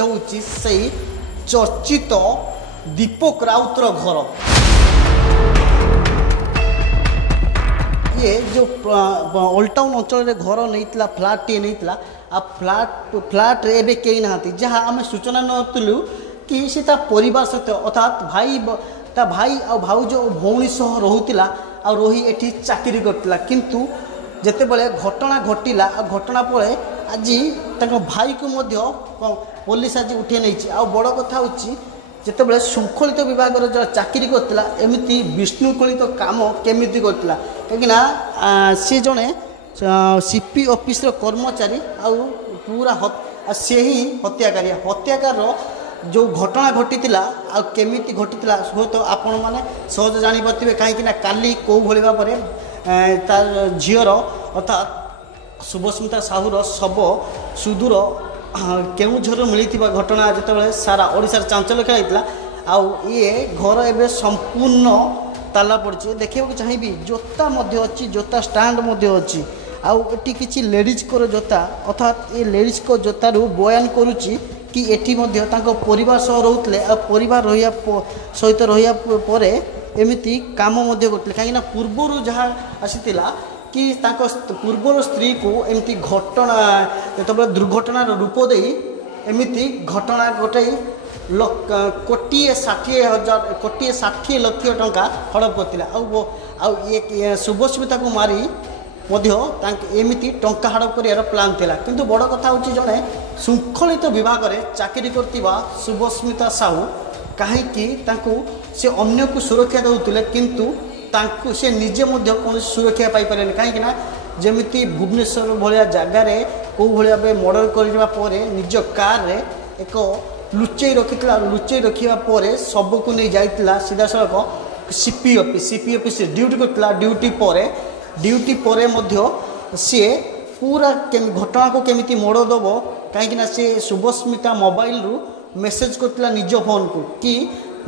होउची से चर्चित दीपक राउतर घर। ये जो ओल्ड टाउन अंचल घर नहीं फ्लाट टे नहीं आ फ्लाट रे कई ना जहाँ आम सूचना नलु कि सी परिवार सहित अर्थात भाई आ भाउज भौणी सह रोला आ रही एठी चाकरी करथिला किंतु जेते बळे घटना घटिला घटना पळे आज भाई को मध्य पुलिस आज उठे नहीं आ बड़ कथा होची जेते बळे शृंखलित विभाग जो चाकरी करथिला एमिति विष्णुखलित काम केमिति करथिला कहिना सी जणे सीपी ऑफिस रो कर्मचारी आ पूरा से ही हत्याकार जो घटना घटी आ केमिति घटी हो तो आपण माने सहज जानी पारे कहीं काली कौ भली भाव तार झीर अर्थात शुभस्मिता साहूर शब सुदूर केउझर मिलता घटना जिते सारा ओडिशार चांचल्य खेल ये घर एवं संपूर्ण ताला पड़ी देखा चाहिए जोता अच्छी जोता स्टाण्ड अच्छी आठी किसी लेडीज को जोता अर्थात ये लेडीज को जोतार बयान करुच्ची कि एटी परिवार सह रोते परिवार सहित रहा एमती कम करते कहीं पूर्वर जहाँ आसीला कि पूर्वर स्त्री को एमती घटना जो दुर्घटनार रूप दे एमती घटना गोटे कोटिए 60 लक्ष टंका हड़प करता शुभस्मिता को मारी एमती टंका हड़प कर प्लान थिला किंतु बड़ कथा होची जड़े शृंखलित विभाग में चाकरी करथिबा शुभस्मिता साहू कहीं से अन्य को सुरक्षा देउतिले किंतु तांकु से निजे मध्य कौन सुरक्षा पाई पारे कहीं जमीती भुवनेश्वर भाया जगार कौ भाया मर्डर कर निज कार रे एक लुचई रखा सबको नहीं जाइला सीधा सड़क सीपी ऑफिस ड्यूटी करता ड्यूटी पर सी पूरा घटना को केमिति मोड़ दब कहीं सी शुभस्मिता मोबाइल रु मेसेज करता निज फोन को कि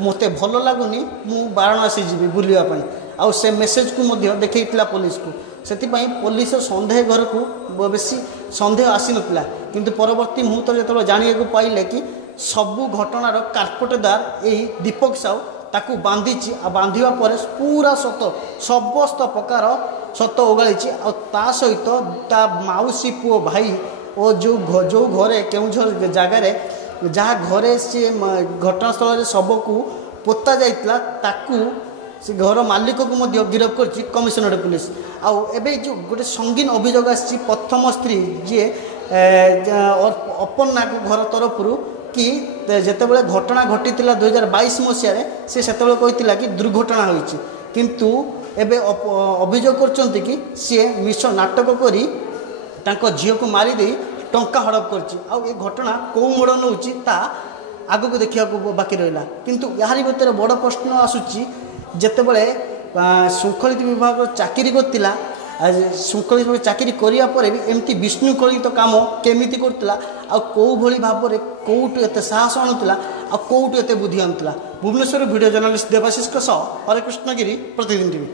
मते भल लगुनि मु वाराणसी जी बुलापी आउ से मेसेज को देखा पुलिस को से पुलिस सन्देह घर को बेसी सन्देह आसी नाला किंतु परवर्ती मुहूर्त जो जाना पाइले कि सबू घटनार कार्पेटदार यही दीपक साहू ताकू बांधी बांधा पर पूरा सत समस्त प्रकार सत ओगाड़ी सहित ता मौसी पुओ भाई और जो घरे केउझर जगार जहाँ घरे सी घटनास्थल शब को पोता जाइला ताकू से घर मालिक को गिरफ्त कर कमिशनरेट पुलिस आबे जो गोटे संगीन अभियोग आसी प्रथम स्त्री जी अपन्ना को घर तरफ कि जिते बड़े घटना घटी 2022 मसीह से कहता कि दुर्घटना होती किंतु एबे अभियोग करचंती कि सी मिश नाटक करी तांको झील को मारिदे टंका हड़प कर घटना कौ मोड़ नौ आग को देखा बाकी रहा किंतु यार भर बड़ प्रश्न आसूची जिते बड़े शृंखलित विभाग चाकरी करथिला शृंखलित चाकरी करिया परे भी एमती विष्णुखलित काम केमिति करथिला आ कौ भली भाव में कौटू एत साहस आणुला आ कौटू एत बुद्धि आणुला। भुवनेश्वर वीडियो जर्नलिस्ट देवाशीष हरे कृष्णगिरी प्रतिदिन टीवी।